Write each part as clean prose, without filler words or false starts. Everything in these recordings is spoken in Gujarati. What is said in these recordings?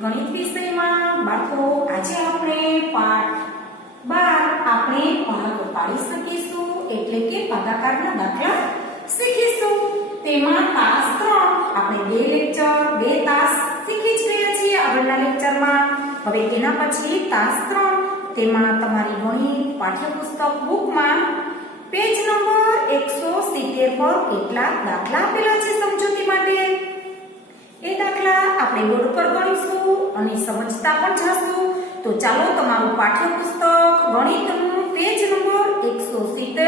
ગણિત વિષયમાં બાળકો આજે આપણે પાઠ 12 આપણે ભાગ પાડી શકીશું એટલે કે ભાગાકારના દાખલા શીખીશું। તેમાં તાસ 3 આપણે 2 લેક્ચર 2 તાસ શીખી જ ગયા છીએ આગળના લેક્ચરમાં। હવે તેના પછી તાસ 3 તેમાં તમારી ગણિત પાઠ્યપુસ્તક બુકમાં પેજ નંબર 170 પર કેટલાક દાખલા આપેલા છે સમજૂતી માટે। એ દાખલા આપણે બોર્ડ પર ગણીશું અને સમજતા પણ જાશું। તો ચાલો તમારું પાઠ્યપુસ્તક ગણિતનું પેજ નંબર 170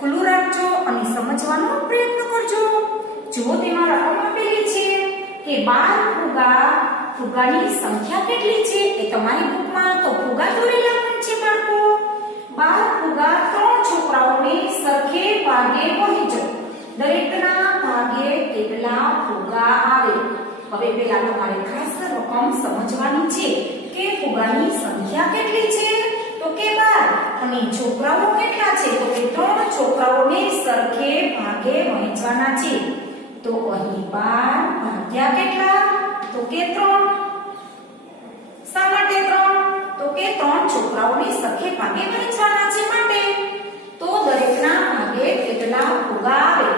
ખુલ્લું રાખજો અને સમજવાનો પ્રયત્ન કરજો। જો તેમાં રકમ આપેલી છે કે 12 ફુગાની સંખ્યા કેટલી છે એ તમારી બુકમાં તો ફુગા દોરેલા પણ છે બાળકો। 12 ફુગા 3 છોકરાઓને સરખે ભાગે વહેંચો। દરેકના ભાગે કેટલા ફુગા આવે। હવે પહેલા તમારે ખાસ રકમ સમજવાની છે કે ફુગાની સંખ્યા કેટલી છે તો કે 12 અને છોકરાઓ કેટલા છે તો કે 3 છોકરાઓને સરખે ભાગે વહેંચવાના છે। તો અહીં 12 ભાગ્યા કેટલા તો કે 3। શા માટે 3 તો કે 3 છોકરાઓને સરખે ભાગે વહેંચવાના છે માટે। તો દરેકના ભાગે કેટલા ફુગા આવે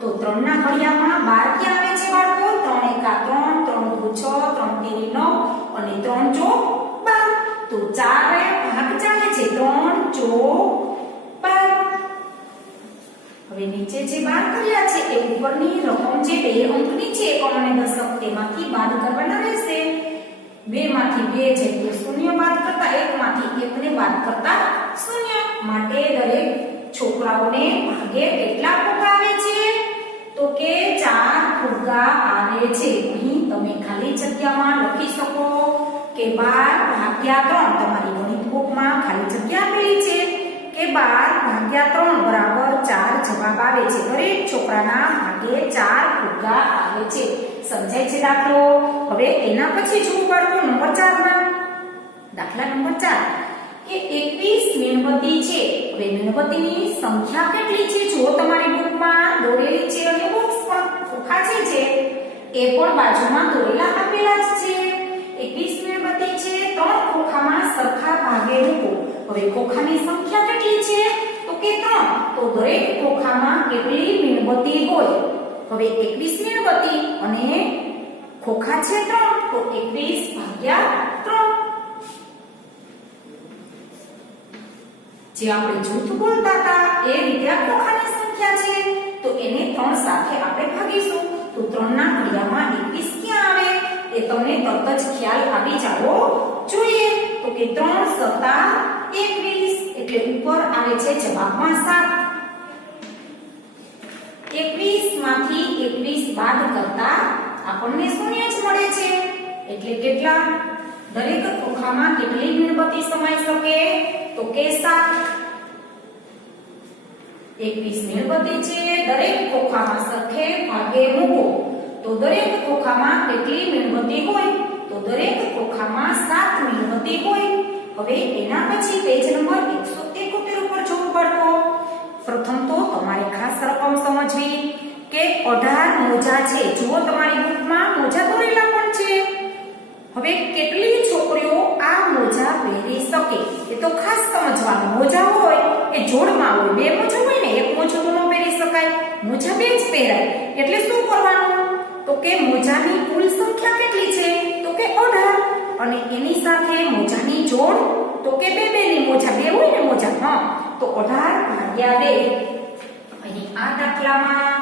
તો 3 ના ઘડિયામાં 12 ક્યાં આવે છે બાળકો 3 એકા 3 3 દુ 6 3 તેરી 9 અને 3 ચોક 12 તો 4 ભાગ ચાલે છે 3 ચોક 12। હવે નીચે જે બાદ કર્યા છે એ ઉપરની રકમ જે 2 અંકની છે એકમ અને દશક તેમાંથી બાદ કરવાના રહેશે। 2 માંથી 2 છે તો 0 બાદ કરતા 1 માંથી 1 ને બાદ કરતા 0 માટે દરેક છોકરાઓને ભાગે કેટલા ફુગા આવે છે તો કે 4 ફુગા આવે છે। અહીં તમે ખાલી જગ્યામાં લખી શકો કે 12 ભાગ્યા 3 તમારી ગણિત બુકમાં ખાલી જગ્યા આપેલી છે કે 12 ભાગ્યા 3 બરાબર 4 જવાબ આવે છે। દરેક છોકરાના ભાગે 4 ફુગા આવે છે। સમજાય છે દાખલો। હવે એના પછી જુઓ બાળકો નંબર 4 માં દાખલા નંબર 4 કે 21 મીણબત્તી છે। હવે મીણબત્તીની સંખ્યા કેટલી છે જો તમારી બુકમાં દોરેલી છે અને બોક્સ પણ ખોખા છે એ પણ બાજુમાં દોરેલા આપેલા જ છે। 21 મીણબત્તી છે 3 ખોખામાં સરખા ભાગે મૂકો। હવે ખોખાની સંખ્યા કેટલી છે તો કે 3 તો દરેક ખોખામાં કેટલી મીણબત્તી હોય હવે 21 મીણબત્તી અને ખોખા છે 3 તો 21 ભાગ્યા 3 જે આપણે જૂથ બોલતા હતા એ રીતે આ ખોખાની સંખ્યા છે તો એને 3 સાથે આપણે ભાગીશું તો 3 ના ઘડિયામાં 21 ક્યાં આવે એ તમને તરત જ ખ્યાલ આવી જવો જોઈએ તો કે 3 સત્તા 21 એટલે ઉપર આવે છે જવાબમાં 7। 21 માંથી 21 બાદ કરતા આપણને 0 જ મળે છે એટલે કેટલા દરેક ખોખામાં કેટલી મીણબત્તી સમાઈ શકે તો કે 7। 21 મીણબત્તી છે દરેક ખોખામાં સરખે ભાગે મૂકો તો દરેક ખોખામાં કેટલી મીણબત્તી હોય તો દરેક ખોખામાં 7 મીણબત્તી હોય। હવે એના પછી પેજ નંબર 171 ઉપર જોવું બાળકો। પ્રથમ તો તમારે ખાસ રકમ સમજવી કે 18 મોજા છે। જુઓ તમારી બુકમાં મોજા દોરેલા પણ છે। હવે કેટલી છોકરીઓ આ મોજા પહેરી શકે એ તો ખાસ સમજવાનું। મોજા હોય એ જોડમાં હોય 2 મોજા હોય ને એક મોજો તો ન પહેરી શકાય મોજા 2 જ પહેરાય એટલે શું કરવાનું તો કે મોજાની કુલ સંખ્યા કેટલી છે તો કે 18 અને એની સાથે મોજાની જોડ તો કે 2 ની મોજા 2 હોય ને મોજા હા તો 18 ભાગ્યા 2 અહીં આ દાખલામાં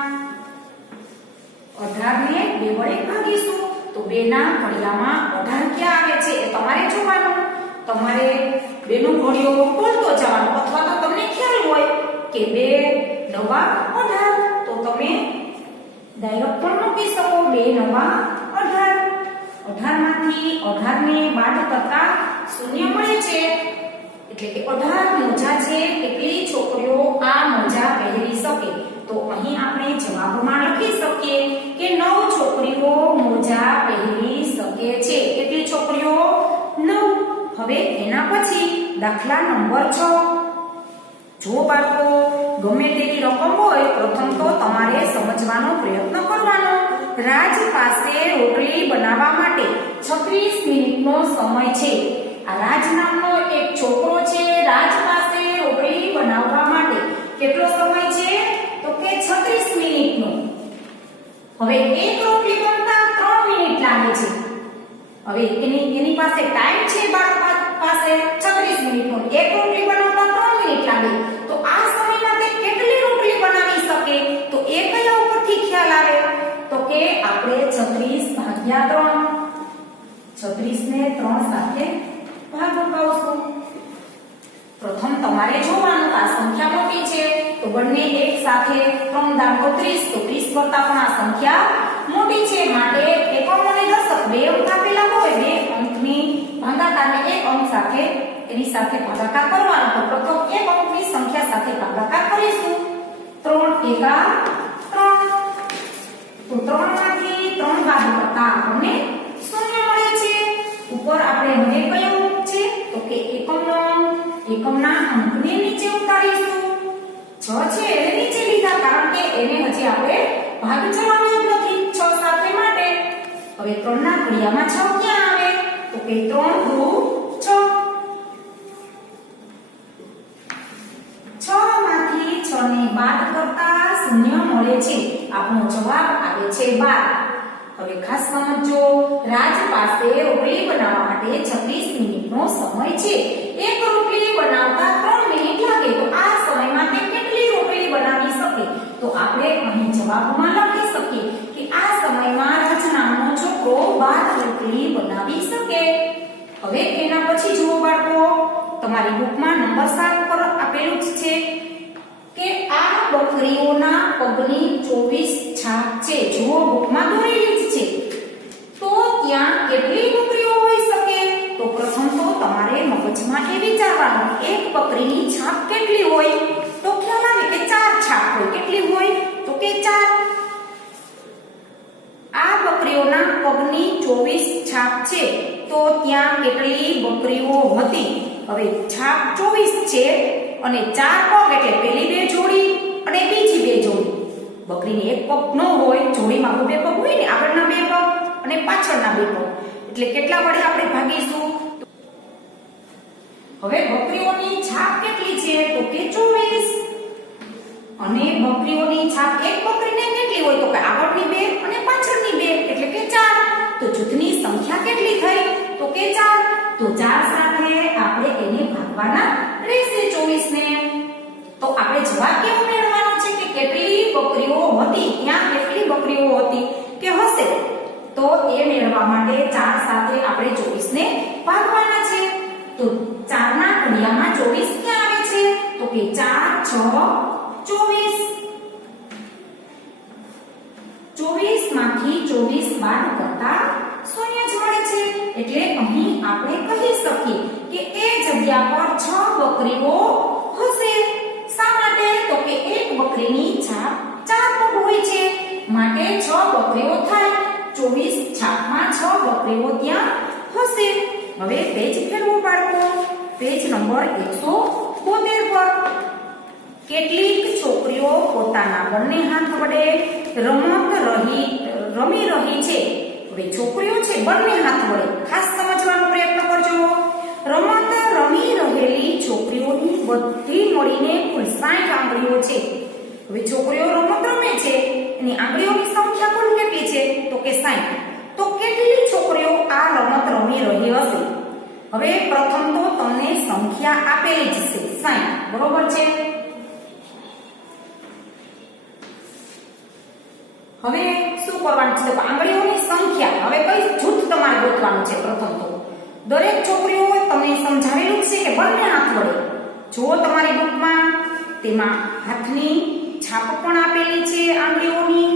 18 ને 2 વડે ભાગીશું તો 2 ના ઘડિયામાં 18 ક્યાં આવે છે એ તમારે જોવાનું। તમારે 2 નો ઘડિયો બોલતો જવાનો અથવા તો તમને ખ્યાલ હોય કે 2 નવા 18 તો તમે ડાયરેક્ટ પણ મૂકી શકો 2 નવા 18 18 માંથી 18 ને બાદ કરતા 0 મળે છે એટલે કે 18 મોજા છે કેટલી છોકરીઓ આ મોજા પહેરી શકે તો અહીં આપણે જવાબમાં લખી શકીએ કે 9 છોકરીઓ મોજા પહેરી શકે છે। કેટલી છોકરીઓ 9। હવે એના પછી દાખલા નંબર 6 જો બાળકો ગમે તેવી રકમ હોય પ્રથમ તો તમારે સમજવાનો પ્રયત્ન કરવાનો. રાજ પાસે રોટલી બનાવવા માટે 36 મિનિટનો સમય છે. આ રાજ નામનો એક છોકરો છે. રાજ પાસે રોટલી બનાવવા માટે કેટલો સમય છે? તો કે 36 મિનિટનો. હવે એક રોટલી બનતા 3 મિનિટ લાગે છે. હવે એની પાસે ટાઈમ છે બાળક પાસે 36 મિનિટનો. એક રોટલી બનાવતા 3 મિનિટ લાગે. તો આ સમયમાં તે કેટલી રોટલી બનાવી શકે? તો એ કયા ઉપરથી ખ્યાલ આવે? તો કે આપણે 36 ભાગ્યા 3. 36 ને 3 સાથે ભાગાવશું. પ્રથમ તમારે જોવાનું આ સંખ્યા મોટી છે તો બંને એક સાથે 3 દાન 30. તો 30 કરતા પણ આ સંખ્યા મોટી છે. માટે એકમ અને દશક બે અંક આપેલા હોય, બે અંકની ભાગાકારને એક અંક સાથે એની સાથે ભાગાકાર કરવાનો. તો પ્રથમ એક અંકની સંખ્યા સાથે ભાગાકાર કરીશું. 3 એકા 3. તો 3 માંથી 3 બાદ કરતા આપણને 0 મળે છે. ઉપર આપણે હવે કયો અંક છે? તો કે એકમના અંકને નીચે ઉતારીશું. 6 છે એને નીચે લીધા કારણ કે એને હજી આપણે ભાગ ચલાવ્યો નથી 6 સાથે માટે. હવે 3 ના ઘડિયામાં 6 ક્યાં આવે? તો કે 3 દુ 6. 6 માંથી 6 ને બાદ કરતા 0 મળે છે. આપણો જવાબ આવે છે 12. હવે ખાસ સમજો, રાજ પાસે રોટલી બનાવવા માટે 36 મિનિટનો સમય છે. એક રોટલી બનાવતા 3 મિનિટ લાગે. તો આ સમયમાં તે કેટલી રોટલી બનાવી શકે? તો આપણે અહીં જવાબમાં લખી શકીએ કે આ સમયમાં રાજ નામનો છોકરો 12 રોટલી બનાવી શકે. હવે એના પછી જુઓ બાળકો, તમારી બુકમાં નંબર 7 પર આપેલું છે કે આ બકરીઓના પગની 24 છાપ છે. જુઓ બુકમાં દોરેલી જ છે. તો ત્યાં કેટલી બકરીઓ હોઈ શકે? તો પ્રથમ તો તમારે મગજમાં એ વિચારવાનું એક બકરીની છાપ કેટલી હોય? તો ખ્યાલ આવે કે 4 છાપ હોય. કેટલી હોય? તો કે 4. આ બકરીઓના પગની 24 છાપ છે. તો ત્યાં કેટલી બકરીઓ હતી? હવે છાપ 24 છે અને 4 પગ એટલે પહેલી 2 જોડી અને બીજી 2 જોડી. બકરીને એક પગ ન હોય, જોડીમાં 2 પગ હોય ને, આગળના 2 પગ અને પાછળના 2 પગ. એટલે કેટલા વડે આપણે ભાગીશું? હવે બકરીઓની છાપ કેટલી છે? તો કે 24. અને બકરીઓની છાપ એક બકરીને કેટલી હોય? તો કે આગળની 2 અને પાછળની 2 એટલે કે 4. તો જૂથની સંખ્યા કેટલી થઈ? તો કે 4. તો 4 સાથે આપણે એને ભાગવાના રહેશે 24 ને. તો આપણે જવાબ કેવો મેળવવાનો છે કે કેટલી બકરીઓ હતી? ત્યાં કેટલી બકરીઓ હતી કે હશે? તો એ મેળવવા માટે 4 સાથે આપણે 24 ને ભાગવાના છે. તો 4 ના ઘડિયામાં 24 ક્યાં આવે છે? તો કે 4 6 24. 24 માંથી 24 બાદ કરતા 0 જ મળે છે. એટલે અહીં આપણે કહી શકીએ કે એ જગ્યા પર 6 બકરીઓ હશે. શા માટે? તો કે એક બકરીની છાપ 4 પગ હોય છે. માટે 6 બકરીઓ થાય. 24 છાપમાં 6 બકરીઓ ત્યાં હશે. હવે પેજ ફેરવો બાળકો. પેજ નંબર 172 પર. કેટલીક છોકરીઓ પોતાના બંને હાથ વડે રમી રહી છે. હવે છોકરીઓ છે બંને હાથ વડે. ખાસ સમજવાનો પ્રયત્ન કરજો. રમત રમી રહેલી છોકરીઓની બધી મળીને કુલ 60 આંગળીઓ છે. હવે છોકરીઓ રમત રમે છે, એની આંગળીઓની સંખ્યા કુલ કેટલી છે? તો કે 60. તો કેટલી છોકરીઓ આ રમત રમી રહી હશે? હવે પ્રથમ તો તમને સંખ્યા આપેલી જ છે 60. બરોબર છે? હવે શું કરવાનું છે? તો આંગળીઓની સંખ્યા. હવે કઈ જૂથ તમારે ગોતવાનું છે? પ્રથમ તો દરેક છોકરીઓ તમને સમજાવેલું છે કે બંને હાથ વડે. જો તમારી બુકમાં તેમાં હાથની છાપ પણ આપેલી છે આંગળીઓની,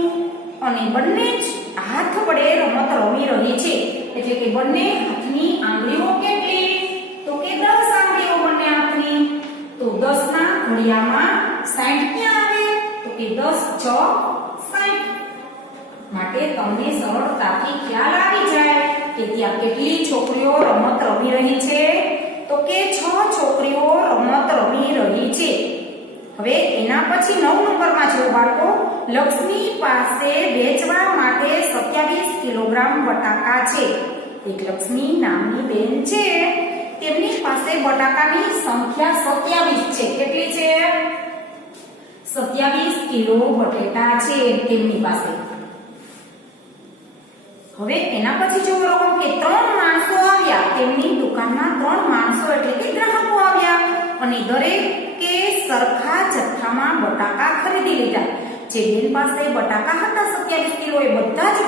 અને બંને જ હાથ વડે રમત રમી રહી છે. એટલે કે બંને હાથની આંગળીઓ કેટલી? તો કે 10 આંગળીઓ બંને હાથની. તો 10 ના ઘડિયામાં 60 ક્યાં આવે? તો કે 10 6 60. માટે તમને સરળતાથી ખ્યાલ આવી જાય કે ત્યાં કેટલી છોકરીઓ રમત રમી રહી છે? તો કે 6 છોકરીઓ રમત રમી રહી છે. હવે એના પછી 9 નંબરમાં જો બાળકો લક્ષ્મી પાસે વેચવા માટે 27 કિલોગ્રામ બટાકા છે. એક લક્ષ્મી નામની બેન છે, તેમની પાસે બટાકાની સંખ્યા 27 છે. કેટલી છે? 27 કિલો બટેટા છે તેમની પાસે. હવે એના પછી જો રકમ કે 3 માણસો આવ્યા, તેમની દુકાનમાં 3 માણસો એટલે કે ગ્રાહકો આવ્યા અને દરેકે સરખા જથ્થામાં બટાકા ખરીદી લીધા. જે બેન પાસે બટાકા હતા 27 કિલો, એ બધા જ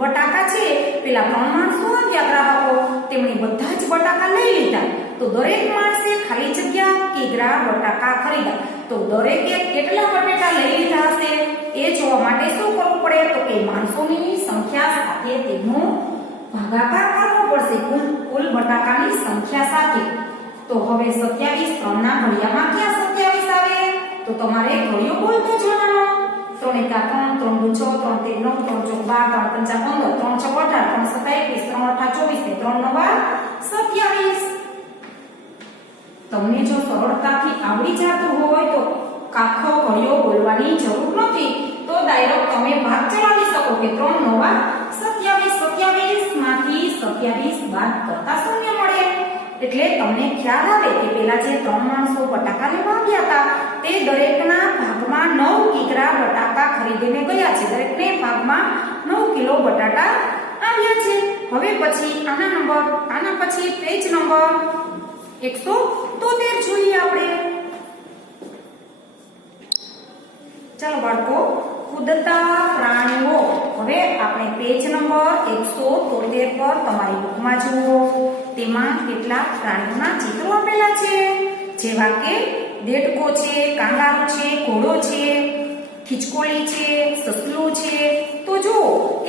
બટાકા છે પેલા 3 માણસો આવ્યા ગ્રાહકો, તેમણે બધા જ બટાકા લઈ લીધા. તો દરેક માણસે ખાલી જગ્યા કિગ્રા બટાકા ખરીદ્યા. તો દરેકે કેટલા બટાકા લઈ લીધા હશે એ જોવા માટે શું કરવું પડે? તો કે માણસોની સંખ્યા સાથે તેનો ભાગાકાર કરવો પડશે કુલ બટાકાની સંખ્યા સાથે. તો હવે 27 3 ના ઘડિયામાં ક્યાં 27 આવે? તો તમારે ઘડિયો બોલતો જવાનો. 3 × 3 3 × 6 3 × 9 3 × 12 3 × 5 15 3 × 6 18 3 × 7 21 3 × 8 24 ને 3 × 9 27. તમને જો સરળતાથી આવડી જતું હોય તો આખો ઘડિયો બોલવાની જરૂર નથી. તો ડાયરેક્ટ તમે ભાગ ચલાવી શકો કે 3 × 9 27. 27 માંથી 27 બાદ કરતા શૂન્ય મળે. એટલે તમને ખ્યાલ આવે કે પેલા જે 3 માણસો બટાકા લેવા આવ્યા હતા તે દરેકના ભાગમાં 9 કિગ્રા બટાકા ખરીદીને ગયા છે. દરેકને ભાગમાં 9 કિલો બટાટા આવ્યા છે. હવે પછી આના પછી પેજ નંબર 173 જોઈએ આપણે. ચાલો બાળકો, કૂદતા પ્રાણીઓ. હવે આપણે પેજ નંબર 173 પર તમારી બુકમાં જુઓ. તેમાં કેટલાક પ્રાણીઓના ચિત્રો આપેલા છે, જેવા કે દેડકો છે, કાંગારૂ છે, ઘોડો છે, ખિચકોલી છે, સસલું છે. તો જો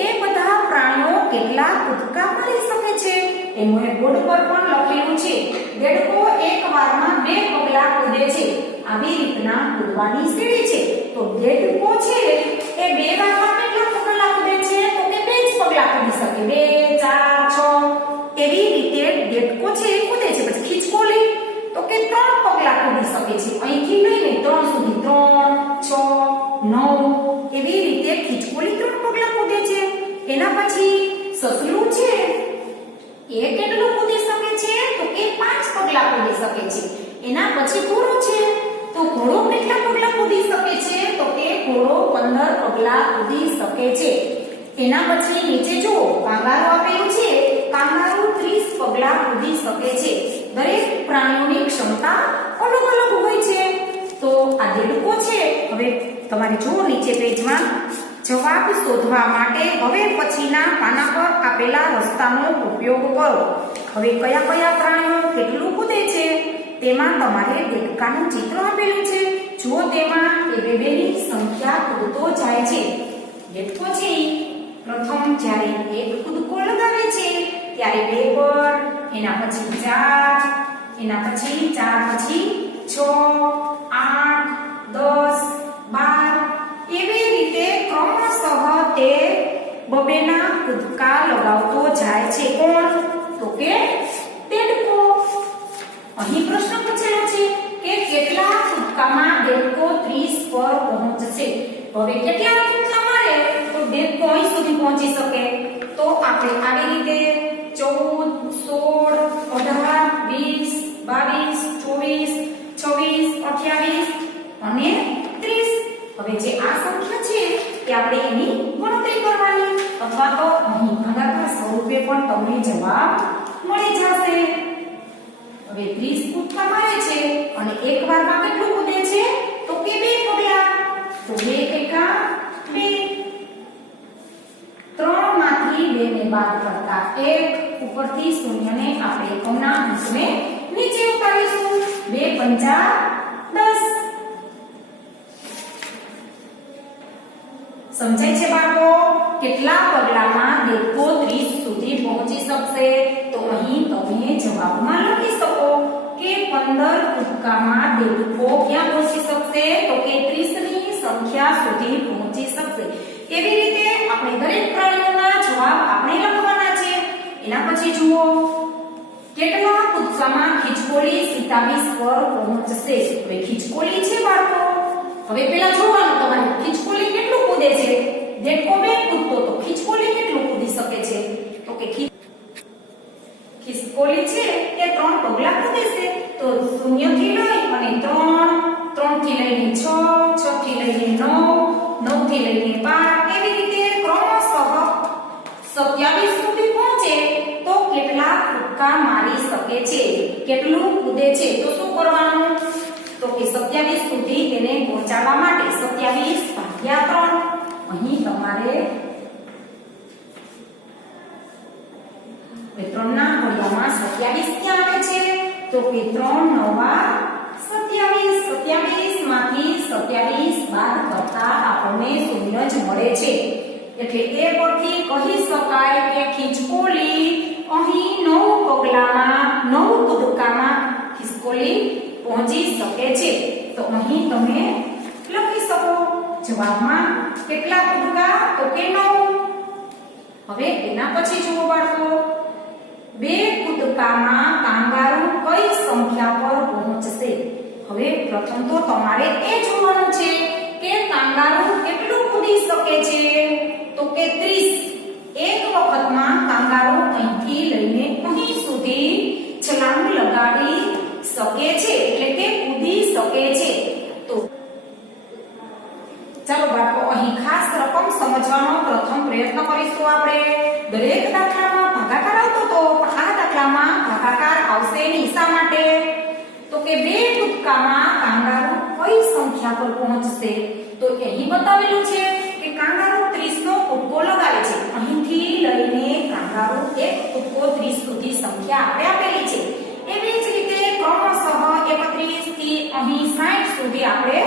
એ બધા પ્રાણીઓ કેટલા કૂદકા મારી શકે છે એનું એ બોર્ડ પર પણ લખેલું છે. દેડકો એક વારમાં 2 પગલા કૂદે છે. આવી રીતના કૂદવાની સીડી છે. તો દેડકો છે એ 2 વારમાં કેટલા પગલા કૂદે છે? તો કે 2 જ પગલા કૂદી શકે. 2 4 6 એવી રીતે દેડકો છે એ કૂદે છે. પછી ખિચકોલી તો કે 3 પગલા કૂદી શકે છે. અહીંથી લઈને 3 સુધી 3 6 9 એવી રીતે ખિચકોલી 3 પગલા કૂદે છે. એના પછી સસલું છે એ કેટલું કૂદી શકે છે? તો કે 5 પગલા કૂદી શકે છે. એના પછી ઘોડો છે, તો ઘોડો કેટલા પગલા કૂદી શકે છે? તો કે ઘોડો 15 પગલા કૂદી શકે છે. એના પછી નીચે જો કાંગારૂ આપેલું છે, કાંગારૂ 30 પગલા કૂદી શકે છે. દરેક પ્રાણીઓની ક્ષમતા અલગ અલગ હોય છે. તો આ દેડકો છે. હવે તમારે જો નીચે પેજમાં જવાબ શોધવા માટે હવે પછીના પાના પર આપેલા રસ્તાનો ઉપયોગ કરો. હવે કયા કયા પ્રાણીઓ કેટલું કૂદે છે તેમાં તમારે દેડકાનું ચિત્ર આપેલું છે. જો તેમાં એ બેની સંખ્યા કૂદતો જાય છે. દેડકો છે પ્રથમ જ્યારે એક કૂદકો લગાવે છે ત્યારે 2 પર, એના પછી 4, એના પછી 4 પછી 6 8 10 12 એવી રીતે ક્રમશઃ તે બબેના કૂદકા લગાવતો જાય છે. કોણ? તો કે દેડકો. અહીં પ્રશ્ન પૂછેલો છે કે કેટલા કૂદકામાં દેડકો 30 પર પહોંચશે. હવે કેટલા કૂદકા મારે તો દેડકો અહીં સુધી પહોંચી શકે? તો આપણે આવી રીતે 14 16 18 20 22 24 26 28 અને 30. હવે જે આ સંખ્યા છે એ આપણે એની ગણતરી કરવાની, અથવા તો અહીં ભાગાકાર સ્વરૂપે પણ તમને જવાબ મળી જશે. હવે 30 કૂદકા મારે છે અને એક વારમાં કેટલું કૂદે છે? તો કે 2 પગલા. તો 2 એકા 2. 3 માંથી 2 ને બાદ કરતા 1 ઉપરથી શૂન્યને આપણે એકમના અંશને નીચે ઉતારીશું. 2 પંચા 10. સમજાય છે બાળકો? કેટલા પગલામાં દેડકો 30 સુધી પહોંચી શકશે? તો અહીં તમે જવાબમાં લખી શકો કે 15 કૂદકામાં દેડકો ક્યાં પહોંચી શકશે? તો કે 30 ની સંખ્યા સુધી પહોંચી શકશે. એવી રીતે આપણે દરેક પ્રાણીઓના જવાબ આપણે લખવાના છે. એના પછી જુઓ કેટલા કૂદકામાં ખિચકોલી 27 પર પહોંચશે. હવે ખિચકોલી છે બાળકો હવે પેલા જોવાનું તમારે ખીચકોલી કેટલું કૂદે છે. દેડકો બે કૂદતો તો ખીચકોલી કેટલું કૂદી શકે છે? તો કે ખિસકોલી છે એ 3 પગલા કૂદે છે. તો 0 થી લઈ અને 3 થી લઈને 6 થી લઈને 9 થી લઈને 12 એવી રીતે ક્રમશઃ 27 સુધી પહોંચે તો કેટલા કૂદકા મારી શકે છે, કેટલું કૂદે છે. તો શું કરવાનું? તો કે 27 સુધી તેને પહોંચાડવા માટે 27 ભાગ્યા 3 અહીં તમારે 3 ના ઘડિયામાં 27 ક્યાં આવે છે? તો કે 3 નવા 27. 27 માંથી 27 બાદ કરતા આપણને શૂન્ય જ મળે છે. એટલે એ પરથી કહી શકાય કે ખીચકોલી અહીં 9 પગલામાં 9 કૂદકામાં ખિસકોલી પહોંચી શકે છે. તો અહીં તમે લખી શકો જવાબમાં કેટલા કૂદકા? તો કે 9. હવે એના પછી જુઓ બાળકો, 2 કૂદકામાં કાંગારૂ કઈ સંખ્યા પર પહોંચશે? હવે પ્રથમ તો તમારે એ જોવાનું છે કે કાંગારૂ કેટલું કૂદી શકે છે. તો કે 30. એક વખતમાં કાંગારૂ અહીંથી લઈને અહીં સુધી છલાંગ લગાડી શકે છે, એટલે કે કૂદી શકે છે. તો ચાલો બાળકો અહીં ખાસ રકમ સમજવાનો પ્રથમ પ્રયત્ન કરીશું આપણે. દરેક દાખલામાં ભાગાકાર આવતો તો પણ આ દાખલામાં ભાગાકાર આવશે નહીં. શા માટે? તો કે 2 કૂદકામાં કાંગારૂ કઈ સંખ્યા પર પહોંચશે? તો અહીં બતાવેલું છે કે કાંગારૂ 30 નો કૂદકો લગાવે છે. અહીંથી લઈને કાંગારૂ એક કૂદકો 30 સુધી સંખ્યા આપણે આપેલી છે. એવી જ રીતે ક્રમશઃ 31 થી અહીં 60 સુધી આપણે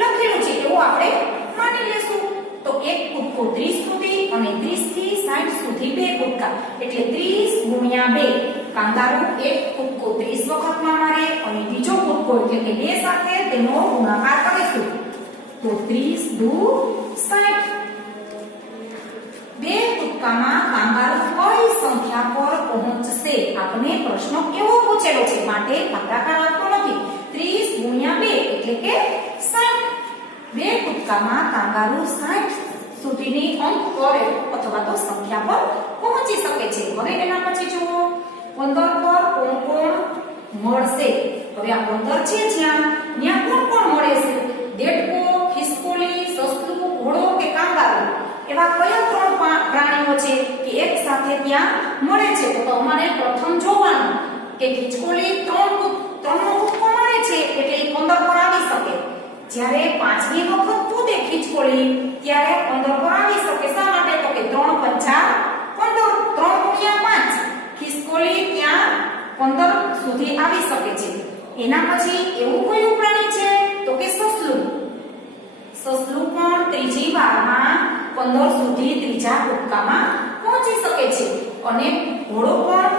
લખેલું છે એવું આપણે માની લેશું. તો એક કૂદકો 30 સુધી અને 30 થી 60 સુધી 2 કૂદકા એટલે 30 ગુણ્યા 2. કાંગારૂ એક કૂદકો 30 વખતમાં મારે અને બીજો કૂદકો એટલે કે 2 સાથે તેનો ગુણાકાર કરીશું. તો 30 દુ 60. 2 કૂદકામાં કાંગારૂ કઈ સંખ્યા પર પહોંચશે? આપણે પ્રશ્ન એવો પૂછેલો છે માટે ભાગાકાર આપતો નથી. 30 ગુણ્યા 2 એટલે કે 60. 2 કૂદકામાં કાંગારૂ 60 સુધીની અંક પર અથવા તો સંખ્યા પર પહોંચી શકે છે. હવે એના પછી જુઓ 15 પર કોણ કોણ મળશે? હવે આ 15 છે ત્યાં કોણ કોણ મળે છે? દેડકો, ખિસકોલી, સસલું, ઘોડો કે કાંગારૂ એવા કયા 3 પ્રાણીઓ છે કે એક સાથે ત્યાં મળે છે? તો તમારે પ્રથમ જોવાનું કે ખિસકોલી 3 નો કૂદકો મારે છે એટલે 15 પર આવી શકે. જ્યારે 5મી વખત કૂદે ખિસકોલી ત્યારે 15 પર આવી શકે. શા માટે? તો કે 3 પંચા 15. 3 ગુણ્યા 5 ખિસકોલી ત્યાં 15 સુધી આવી શકે છે. એના પછી એવું કયું પ્રાણી છે? તો કે સસલું. સસલું પણ ત્રીજી વારમાં 15 સુધી ત્રીજા કૂદકામાં પહોંચી શકે છે. અને ઘોડો પણ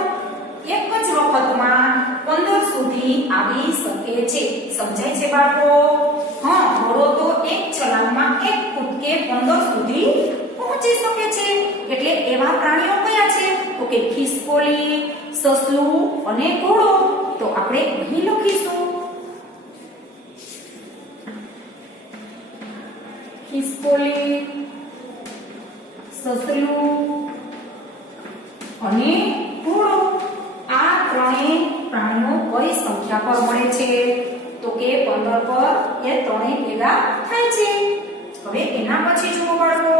એક જ વખતમાં 15 સુધી આવી શકે છે. સમજાય છે બાળકો? હા, ઘોડો તો એક છલાંગમાં એક કૂદકે 15 સુધી પહોંચી શકે છે. એટલે એવા પ્રાણીઓ કયા છે? તો કે ખિસકોલી, સસલું અને ઘોડો. તો આપણે અહીં લખીશું ખિસકોલી, સસલું અને ઘોડો. આ ત્રણેય પ્રાણીઓ કઈ સંખ્યા પર મળે છે? તો કે 15 પર એ ત્રણેય ભેગા થાય છે. હવે એના પછી જુઓ બાળકો,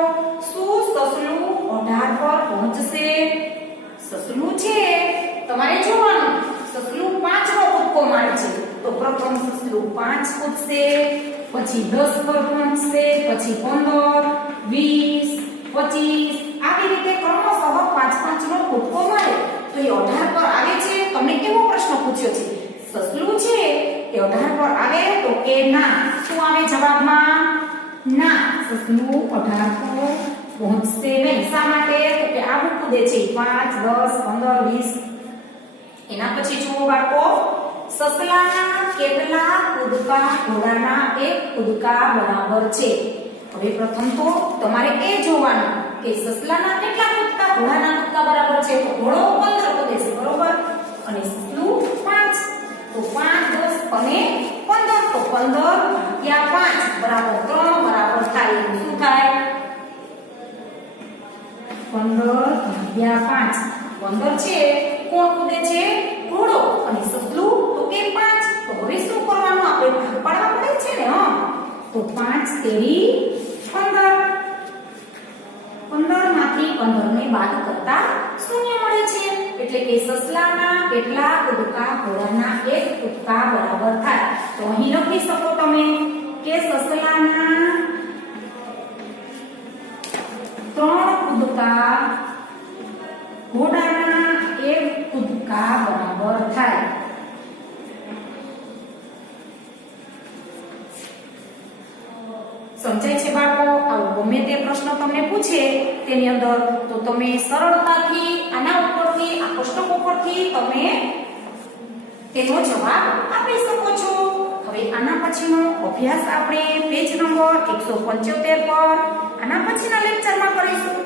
શું સસલું 18 પર પહોંચશે? સસલું છે તમારે જોવાનું. સસલું 5 નો કૂદકો મારે છે તો પ્રથમ સસલું 5 કૂદશે, પછી 10 પર પહોંચશે, પછી 15, 20, 25 આવી રીતે ક્રમશઃ 5 નો કૂદકો મારે તો એ 18 પર આવે છે. તમને કેવો પ્રશ્ન પૂછ્યો છે? સસલું છે એ 18 પર આવે? તો કે ના. શું આવે જવાબમાં? ના, સસલું 18 પર પહોંચશે નહીં. શા માટે? તો કે આવું કૂદે છે 5, 10, 15, 20. એના પછી જુઓ બાળકો, સસલાના કેટલા કૂદકા ઘોડાના એક કૂદકા બરાબર છે? હવે પ્રથમ તો તમારે એ જોવાનું કે સસલાના કેટલા કૂદકા ઘોડાના કૂદકા બરાબર છે? તો ઘોડો 15 કૂદે છે, બરોબર? અને સસલું 5. તો 5, 10 અને 15 તો 15 ભાગ્યા 5 બરાબર 3 બરાબર થાય શું થાય 15 ભાગ્યા 5 15 છે કોણ કૂદે છે ઘોડો અને સસલું તો કે 5 તો હવે શું કરવાનું આપણે ભાગ પાડવા પડે છે ને તો 5 તેરી 15 15 માંથી 15 ને બાદ કરતા શૂન્ય મળે છે એટલે કે સસલાના કેટલા કૂદકા ઘોડાના એક કૂદકા બરાબર થાય તો અહીં લખી શકો તમે કે સસલાના 3 કૂદકા ઘોડાના એક કૂદકા બરાબર થાય સમજાય છે બાળકો આવો ગમે તે પ્રશ્ન તમને પૂછે તેની અંદર તો તમે સરળતાથી આના ઉપરથી આ કોષ્ટક ઉપરથી તમે તેનો જવાબ આપી શકો છો હવે આના પછીનો અભ્યાસ આપણે પેજ નંબર 175 પર આના પછીના લેક્ચરમાં કરીશું